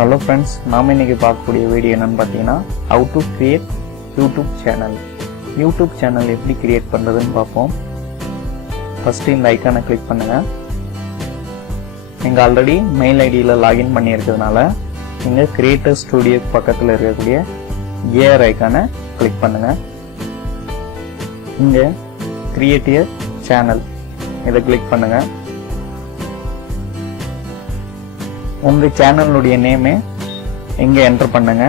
Hello friends, நாம இன்னைக்கு பார்க்கக்கூடிய வீடியோ என்னன்னு பார்த்தீங்கன்னா how to create YouTube channel. YouTube channel எப்படி கிரியேட் பண்றதுன்னு பார்ப்போம். ஃபர்ஸ்ட் இந்த ஐகானை கிளிக் பண்ணுங்க. நீங்க ஆல்ரெடி மெயில் ஐடியில லாகின் பண்ணி இருக்கிறதுனால நீங்க கிரியேட்டர் ஸ்டுடியோ பக்கத்துல இருக்கக்கூடிய கியர் ஐகானை கிளிக் பண்ணுங்க. இங்க கிரியேட் a channel இதை கிளிக் பண்ணுங்க. உங்க சேனலுடைய நேமை இங்க என்டர் பண்ணுங்க.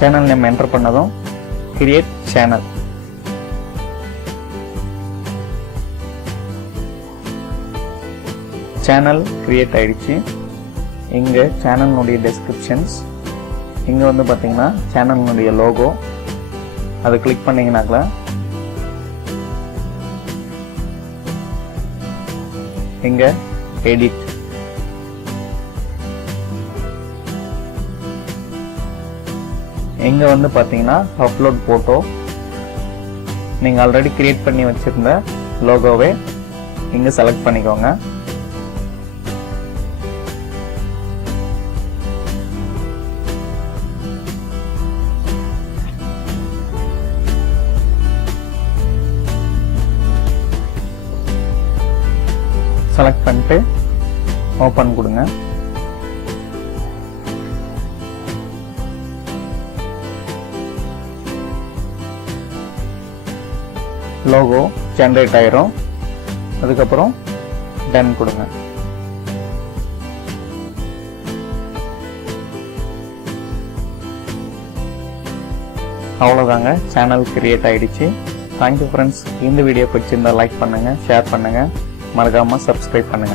சேனல் நேம் என்டர் பண்ணதும் கிரியேட் சேனல். சேனல் கிரியேட் ஆயிடுச்சு. இங்க சேனலுடைய டெஸ்கிரிப்ஷன்ஸ், இங்க வந்து பாத்தீங்கன்னா சேனலுடைய லோகோ, அதை கிளிக் பண்ணீங்கன்னாக்கா இங்க எடிட், இங்க வந்து பாத்தீங்கன்னா அப்லோட் போட்டோ, நீங்க ஆல்ரெடி கிரியேட் பண்ணி வச்சிருந்த லோகோவை இங்க செலக்ட் பண்ணிக்கோங்க. செலக்ட் பண்ணிட்டு ஓபன் கொடுங்க. லோகோ ஜெனரேட் ஆயிரும். அதுக்கப்புறம் டன் கொடுங்க. அவ்வளவுதாங்க, சேனல் கிரியேட் ஆயிடுச்சு. Thank you friends. இந்த வீடியோ பிடிச்சிருந்தா லைக் பண்ணுங்க, ஷேர் பண்ணுங்க, மறக்காம சப்ஸ்கிரைப் பண்ணுங்க.